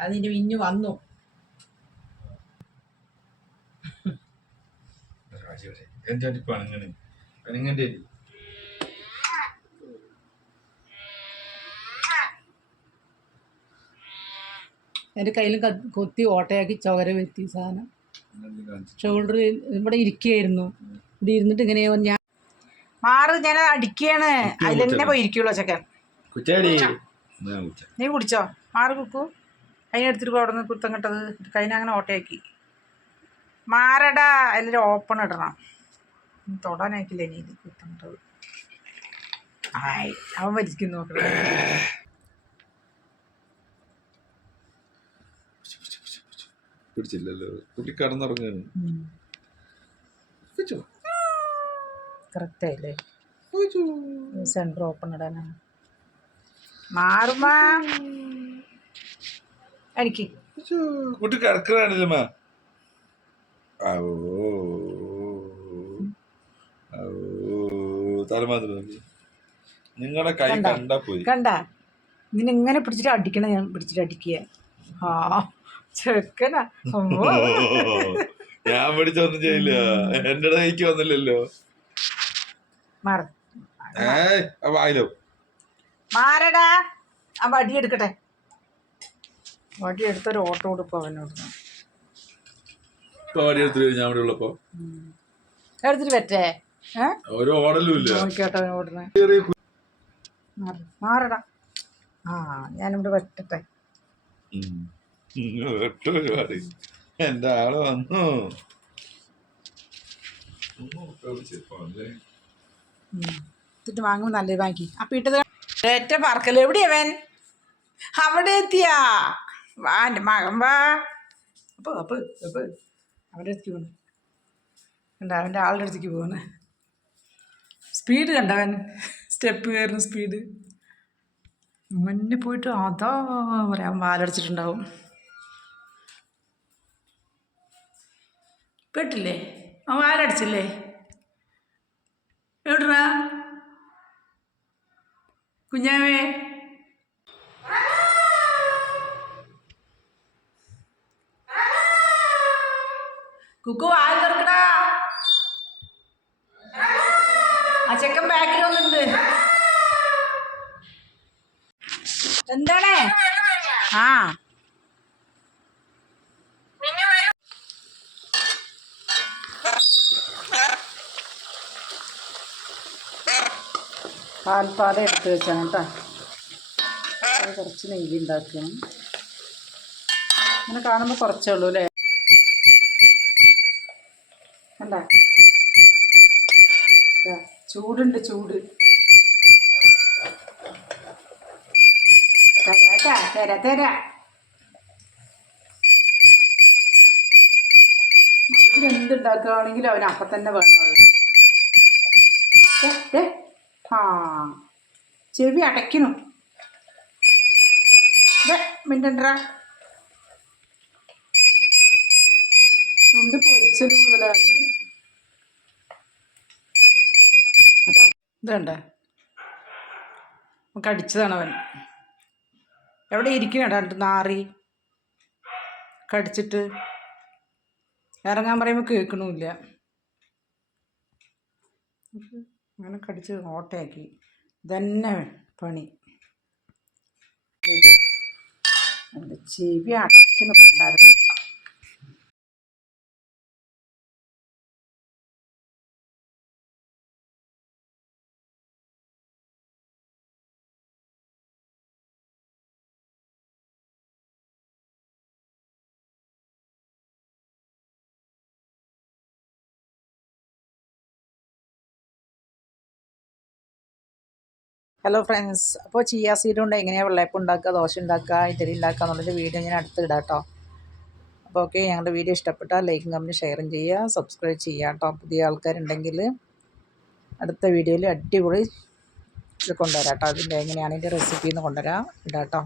അതിന്റെ മിന്നു വന്നു എന്റെ അടിപ്പ് അണങ്ങനെ അനങ്ങന്റെ എന്റെ കയ്യിൽ കൊത്തി ഓട്ടയാക്കി ചോര വെത്തി സാധനം. ഷോൾഡർ ഇവിടെ ഇരിക്കുകയായിരുന്നു. ഇവിടെ ഇരുന്നിട്ട് ഇങ്ങനെ ഞാൻ മാറ് ഞാൻ അടിക്കുകയാണ്. അതിൽ തന്നെ പോയി ഇരിക്കുള്ളൂ ചെക്കൻ നീ കുടിച്ചോ? മാറ് കുക്കു. അതിനെടുത്തിട്ട് അവിടെ നിന്ന് കുത്തം കിട്ടത് കൈനെ അങ്ങനെ ഓട്ടയാക്കി. മാറടാ അതിൽ ഓപ്പൺ ഇടണം. തൊടാനാക്കില്ല ഇനി ഇത് കുത്തം കിട്ടത്. ആയി അവൻ വലിക്കുന്നു നോക്കണം പിടിച്ചില്ലല്ലോ. കുട്ടി കടന്നിറങ്ങാണ് കറക്റ്റായില്ലേ സെന്റർ ഓപ്പൺ ഇടാനാണ് മാറുമാ എനിക്ക്. കുട്ടി കിടക്കണാണില്ലമ്മ തലമാതിരി നിങ്ങളുടെ കൈ കണ്ട? പോയി. കണ്ട? നിന്നിങ്ങനെ പിടിച്ചിട്ട് അടിക്കണ ഞാൻ പിടിച്ചിട്ട് അടിക്കുക. ആ. ചെക്കനാ. ഞാൻ പിടിച്ചൊന്നും ചെയ്യില്ല. എന്റെ കൈക്ക് വന്നില്ലല്ലോ. മാറ് മാരടാ ആ വടി എടുക്കട്ടെ. വടി എടുത്തൊരു ഓട്ടോ കൊടുക്കും അവനോട്. വടി എടുത്തിട്ട് ഞാൻ ഇവിടെ ഉള്ളപ്പോ. എടുത്തിട്ട് പറ്റേ? ഒരു ഓടലും ഇല്ല. നോക്കിയോട്ടോ അവൻ ഓടുന്നേ. ചെറിയ കു- മാറടാ. ആ ഞാനിവിടെ വെട്ടട്ടെ. ഉം, ഒട്ടും ആൾ വന്നു? എന്നിട്ട് വാങ്ങുമ്പോൾ നല്ലത് വാങ്ങി. അപ്പം ഇട്ടത് ഒറ്റ പറക്കൽ എവിടെയവൻ അവിടെ എത്തിയാ. വാ എന്റെ മകൻ വാ. Up up up. അവന്റെ അടുത്തേക്ക് പോകണം കണ്ട അവന്റെ ആളുടെ അടുത്തേക്ക് പോകണേ സ്പീഡ് കണ്ടവൻ സ്റ്റെപ്പ് കയറുന്ന സ്പീഡ് മുന്നേ പോയിട്ട് അതാ പറയാൻ വാലടിച്ചിട്ടുണ്ടാവും. കേട്ടില്ലേ? അവൻ ആരടിച്ചില്ലേ? എവിടാ കുഞ്ഞാവേ. കുക്കു വായ തുറക്കടാ. ആ ചെക്കൻ ബാക്കിൽ വന്നിട്ടുണ്ട്. എന്താണേ? ആ. പാൽപ്പാത എടുത്ത് വെച്ചാണ് കേട്ടോ അത് കുറച്ച് നെയ്യ് ഉണ്ടാക്കണം ഇങ്ങനെ കാണുമ്പോൾ കുറച്ചേ ഉള്ളൂ അല്ലേ? കണ്ട? ചൂടുണ്ട് ചൂട്. തരാട്ടാ തരാ തരാ. അതിൽ എന്തുണ്ടാക്കുകയാണെങ്കിലും അവന് അപ്പം തന്നെ വേണം അത്. ആ. ചെവി അടയ്ക്കണു മിണ്ടണ്ടാ. ചുണ്ട് പൊരിച്ചത് കൂടുതലാണ്. ഇതുണ്ട്. നമുക്ക് അടിച്ചതാണ് അവൻ. എവിടെ ഇരിക്കണടാ എന്നിട്ട് നാറി. കടിച്ചിട്ട് ഇറങ്ങാൻ പറയുമ്പോൾ കേൾക്കണമില്ല അങ്ങനെ കടിച്ച് ഓട്ടയാക്കി. തന്നെ പണി. ചെവി അടയ്ക്കുന്നുണ്ടായിരുന്നു ഹലോ ഫ്രണ്ട്സ് അപ്പോൾ ചിയ സീഡ് കൊണ്ട് എങ്ങനെയാണ് വെള്ളയപ്പം ഉണ്ടാക്കുക ദോശ ഉണ്ടാക്കുക ഇഡലി ഉണ്ടാക്കുക എന്നുള്ളൊരു വീഡിയോ ഞാൻ അടുത്ത് ഇടാം കേട്ടോ അപ്പോൾ ഓക്കെ ഞങ്ങളുടെ വീഡിയോ ഇഷ്ടപ്പെട്ടാൽ ലൈക്കും കമന്റും ഷെയറും ചെയ്യുക സബ്സ്ക്രൈബ് ചെയ്യുക കേട്ടോ പുതിയ ആൾക്കാരുണ്ടെങ്കിൽ അടുത്ത വീഡിയോയിൽ അടിപൊളി കൊണ്ടുവരാം കേട്ടോ അതിന്റെ എങ്ങനെയാണ് ഇതിന്റെ റെസിപ്പി എന്ന് കൊണ്ടുവരാം. ഇടാം കേട്ടോ